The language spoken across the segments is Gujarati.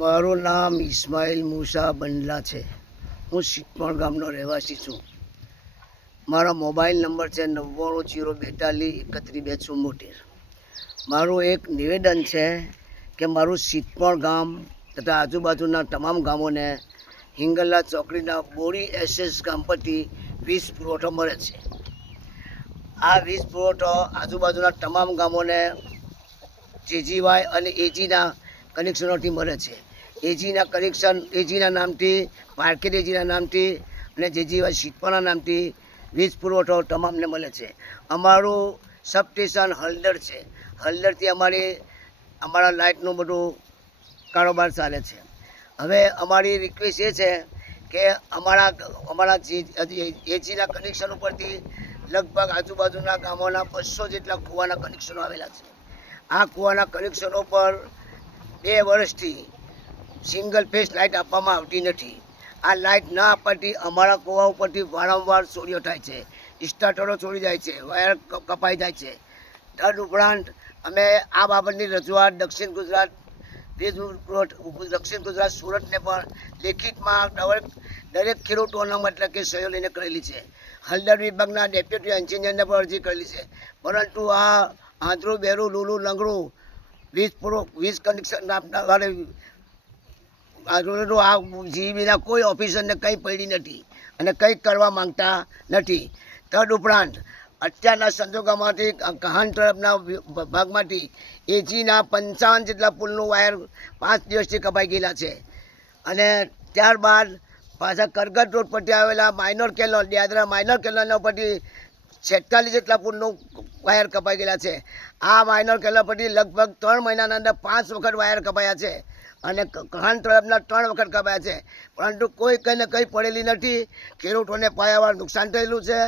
મારું નામ ઇસ્માઇલ મૂસા બંડલા છે. હું સિટમણ ગામનો રહેવાસી છું. મારો મોબાઈલ નંબર છે 99 042 31 274. મારું એક નિવેદન છે કે મારું સિટમણ ગામ તથા આજુબાજુના તમામ ગામોને હિંગલા ચોકડીના બોરી એસએસ ગામ પરથી વીજ પુરવઠો મળે છે. આ વીજ પુરવઠો આજુબાજુના તમામ ગામોને જેજીવાય અને એજીના કનેક્શનોથી મળે છે. એજીના કનેક્શન એજીના નામથી, માર્કેટ એજીના નામથી અને જેજીવાય સિટમણના નામથી વીજ પુરવઠો તમામને મળે છે. અમારું સબ સ્ટેશન હળદર છે. હળદરથી અમારા લાઇટનું બધું કારોબાર ચાલે છે. હવે અમારી રિક્વેસ્ટ એ છે કે અમારા એજીના કનેક્શન ઉપરથી લગભગ આજુબાજુના ગામોના 200 જેટલા કૂવાના કનેક્શનો આવેલા છે. આ કૂવાના કનેક્શનો પર 2 વર્ષથી સિંગલ ફેસ લાઇટ આપવામાં આવતી નથી. આ લાઇટ ના આપવાથી અમારા કૂવા ઉપરથી વારંવાર ચોરીઓ થાય છે. સ્ટાર્ટરો ચોરી જાય છે, વાયર કપાઈ જાય છે. તદ ઉપરાંત અમે આ બાબતની રજૂઆત દક્ષિણ ગુજરાત સુરતને પણ લેખિતમાં દરેક ખેડૂતોના મતલબ કે સહયોગ લઈને કરેલી છે. હળદર વિભાગના ડેપ્યુટી એન્જિનિયરને પણ અરજી કરેલી છે. પરંતુ આ આંધળું બેરું લૂલું લંગડું વીજ કનેક્શન આ જીબીના કોઈ ઓફિસરને કંઈ પડી નથી અને કંઈ કરવા માંગતા નથી. તદ ઉપરાંત અત્યારના સંજોગોમાંથી કહાન તરફના ભાગમાંથી એજીના 55 જેટલા પુલનું વાયર 5 દિવસથી કપાઈ ગયેલા છે. અને ત્યારબાદ પાછા કરગત રોડ પરથી આવેલા માઇનોર કેનલ યાદરા માઇનોર કેનલના ઉપરથી 46 જેટલા પુલનું વાયર કપાઈ ગયેલા છે. આ માઇનોર કેનલ પરથી લગભગ 3 મહિનાના અંદર 5 વખત વાયર કપાયા છે અને કહાન તરફના 3 વખત કપાયા છે. પરંતુ કોઈ કંઈ ને કંઈ પડેલી નથી. ખેડૂતોને પાયાવાર નુકસાન થયેલું છે.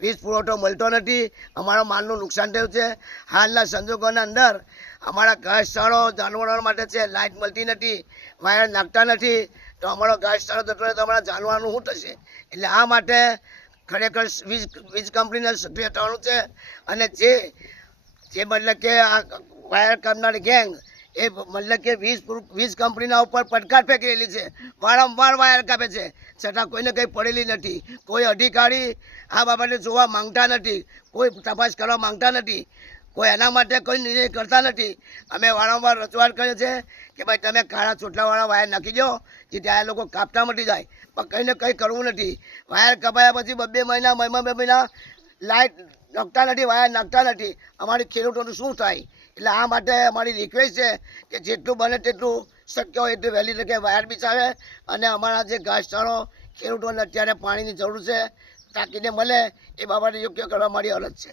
વીજ પુરવઠો મળતો નથી. અમારા માલનું નુકસાન થયું છે. હાલના સંજોગોના અંદર અમારા ઘાસચારો જાનવરો માટે છે, લાઇટ મળતી નથી, વાયર નાખતા નથી, તો અમારો ઘાસચારો જતો રહે તો અમારા જાનવરનું શું થશે? એટલે આ માટે ખરેખર વીજ કંપનીને સક્રિય થવાનું છે. અને જે મતલબ કે આ વાયર કાપનારી ગેંગ એ મતલબ કે વીજ કંપનીના ઉપર પડકાર ફેંકી રહેલી છે. વારંવાર વાયર કાપે છે, છતાં કોઈને કંઈ પડેલી નથી. કોઈ અધિકારી આ બાબતે જોવા માંગતા નથી, કોઈ તપાસ કરવા માંગતા નથી, કોઈ એના માટે કોઈ નિર્ણય કરતા નથી. અમે વારંવાર રજૂઆત કરીએ છીએ કે ભાઈ તમે કાળા ચોટલાવાળા વાયર નાખી દો જેથી આ લોકો કાપતા મટી જાય, પણ કંઈ ને કંઈ કરવું નથી. વાયર કપાયા પછી 2 મહિના 2 મહિના લાઇટ નાખતા નથી, વાયર નાખતા નથી. અમારી ખેડૂતોનું શું થાય? એટલે આ માટે અમારી રિક્વેસ્ટ છે કે જેટલું બને તેટલું શક્ય હોય એટલું વહેલી તકે વાયર બિછાવે અને અમારા જે ઘાસચારો ખેડૂતોને અત્યારે પાણીની જરૂર છે તાકીને મળે એ બાબતે યોગ્ય કરવા મારી અરજ છે.